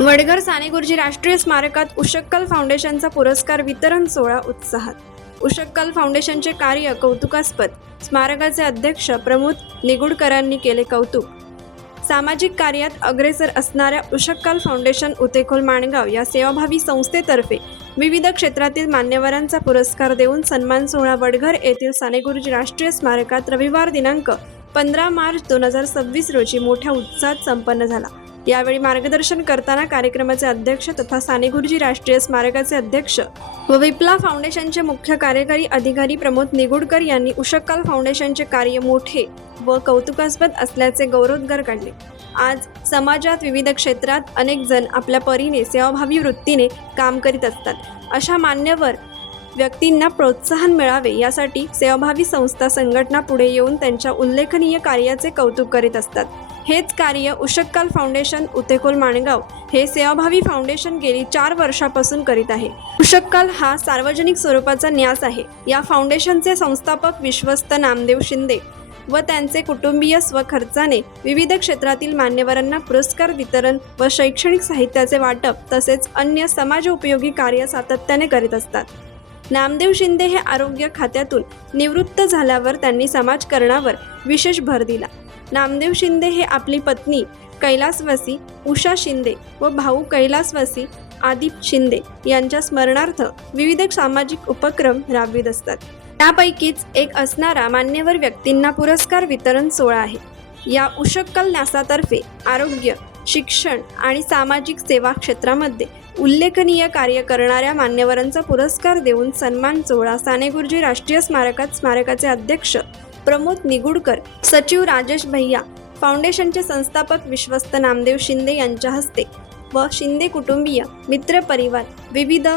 वडघर सानेगुरुजी राष्ट्रीय स्मारकात उशक्कल फाउंडेशनचा पुरस्कार वितरण सोहळा उत्साहात। उशक्कल फाउंडेशनचे कार्य कौतुकास्पद। स्मारकाचे अध्यक्ष प्रमोद निगुडकरांनी केले कौतुक। सामाजिक कार्यात अग्रेसर असणाऱ्या उशक्कल फाउंडेशन उतेखोल माणगाव या सेवाभावी संस्थेतर्फे विविध क्षेत्रातील मान्यवरांचा पुरस्कार देऊन सन्मान सोहळा वडघर येथील सानेगुरुजी राष्ट्रीय स्मारकात रविवार दिनांक 15 मार्च 2026 रोजी मोठ्या उत्साहात संपन्न झाला। यावेळी मार्गदर्शन करताना कार्यक्रमाचे अध्यक्ष तथा सानेगुरुजी राष्ट्रीय स्मारकाचे अध्यक्ष व विप्ला फाउंडेशनचे मुख्य कार्यकारी अधिकारी प्रमोद निगुडकर यांनी उशक्कल फाउंडेशनचे कार्य मोठे व कौतुकास्पद असल्याचे गौरवोद्गार काढले। आज समाजात विविध क्षेत्रात अनेक जण आपल्या परीने सेवाभावी वृत्तीने काम करीत असतात। अशा मान्यवर व्यक्तींना प्रोत्साहन मिळावे यासाठी सेवाभावी संस्था संघटना पुढे येऊन त्यांच्या उल्लेखनीय कार्याचे कौतुक करीत असतात। हेच कार्य उशक्कल फाउंडेशन उतेखोल माणगाव हे सेवाभावी फाउंडेशन गेली 4 वर्षापासून करीत आहे। उशक्कल हा सार्वजनिक स्वरूपाचा न्यास आहे। या फाउंडेशनचे संस्थापक विश्वस्त नामदेव शिंदे व त्यांचे कुटुंबीय स्वखर्चाने विविध क्षेत्रातील मान्यवरांना पुरस्कार वितरण व शैक्षणिक साहित्याचे वाटप तसेच अन्य समाज उपयोगी कार्य सातत्याने करीत असतात। नामदेव शिंदे हे आरोग्य खात्यातून निवृत्त झाल्यावर त्यांनी समाजकारणावर विशेष भर दिला। नामदेव शिंदे हे आपली पत्नी कैलासवासी उषा शिंदे व भाऊ कैलासवासी आदिप शिंदे यांच्या स्मरणार्थ विविध सामाजिक उपक्रम राबवित असतात। त्यापैकीच एक असणारा मान्यवर व्यक्तींना पुरस्कार वितरण सोहळा आहे। या उशक्कल न्यासातर्फे आरोग्य, शिक्षण आणि सामाजिक सेवा क्षेत्रामध्ये उल्लेखनीय कार्य करणाऱ्या मान्यवरांचा पुरस्कार देऊन सन्मान सोहळा सानेगुरुजी राष्ट्रीय स्मारकात स्मारकाचे अध्यक्ष प्रमोद निगुडकर, सचिव राजेश भैया, फाउंडेशनचे संस्थापक विश्वस्त नामदेव शिंदे यांच्या हस्ते व शिंदे कुटुंबीय, मित्र परिवार, विविध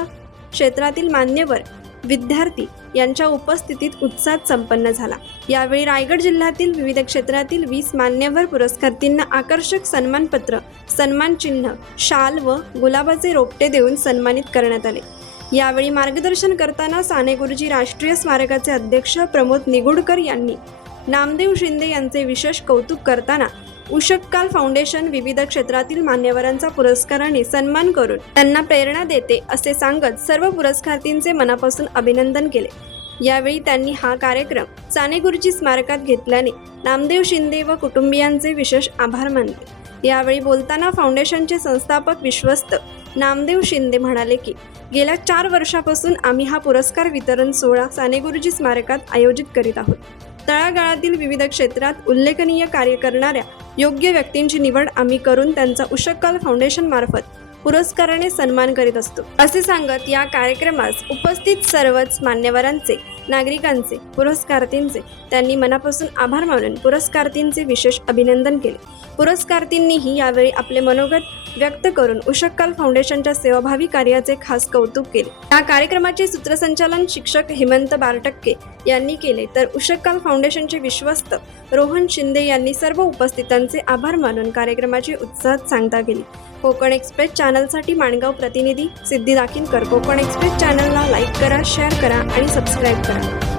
क्षेत्रातील मान्यवर, विद्यार्थी यांच्या उपस्थितीत उत्साहात संपन्न झाला। यावेळी रायगड जिल्ह्यातील विविध क्षेत्रातील 20 मान्यवर पुरस्कारार्थींना आकर्षक सन्मानपत्र, सन्मान चिन्ह, शाल व गुलाबाचे रोपटे देऊन सन्मानित करण्यात आले। यावेळी मार्गदर्शन करताना सानेगुरुजी राष्ट्रीय स्मारकाचे अध्यक्ष प्रमोद निगुडकर यांनी नामदेव शिंदे यांचे विशेष कौतुक करताना उशक्कल फाउंडेशन विविध क्षेत्रातील मान्यवरांचा पुरस्काराने सन्मान करून त्यांना प्रेरणा देते असे सांगत सर्व पुरस्कारार्थींचे मनापासून अभिनंदन केले। यावेळी त्यांनी हा कार्यक्रम सानेगुरुजी स्मारकात घेतल्याने नामदेव शिंदे व कुटुंबियांचे विशेष आभार मानले। यावेळी बोलताना फाउंडेशनचे संस्थापक विश्वस्त नामदेव शिंदे म्हणाले की गेल्या 4 वर्षापासून आम्ही हा पुरस्कार वितरण सोहळा सानेगुरुजी स्मारकात आयोजित करीत आहोत। तळागाळातील विविध क्षेत्रात उल्लेखनीय कार्य करणाऱ्या योग्य व्यक्तींची निवड आम्ही करून त्यांचा उशक्कल फाउंडेशन मार्फत पुरस्काराने सन्मान करीत असतो असे सांगत या कार्यक्रमास उपस्थित सर्वच मान्यवरांचे, नागरिकांचे, पुरस्कारार्थींचे त्यांनी मनापासून आभार मानून पुरस्कारार्थींचे विशेष अभिनंदन केले। पुरस्कारार्थींनीही यावेळी आपले मनोगत व्यक्त करून उशक्कल फाउंडेशनच्या सेवाभावी कार्याचे खास कौतुक केले। या कार्यक्रमाचे सूत्रसंचालन शिक्षक हेमंत बारटक्के यांनी केले तर उशक्कल फाउंडेशनचे विश्वस्त रोहन शिंदे यांनी सर्व उपस्थितांचे आभार मानून कार्यक्रमाची उत्साहात सांगता केली। कोकण एक्सप्रेस चॅनलसाठी माणगाव प्रतिनिधी सिद्धी दाखिनकर। कोकण एक्सप्रेस चॅनलला लाईक करा, शेअर करा आणि सबस्क्राईब करा।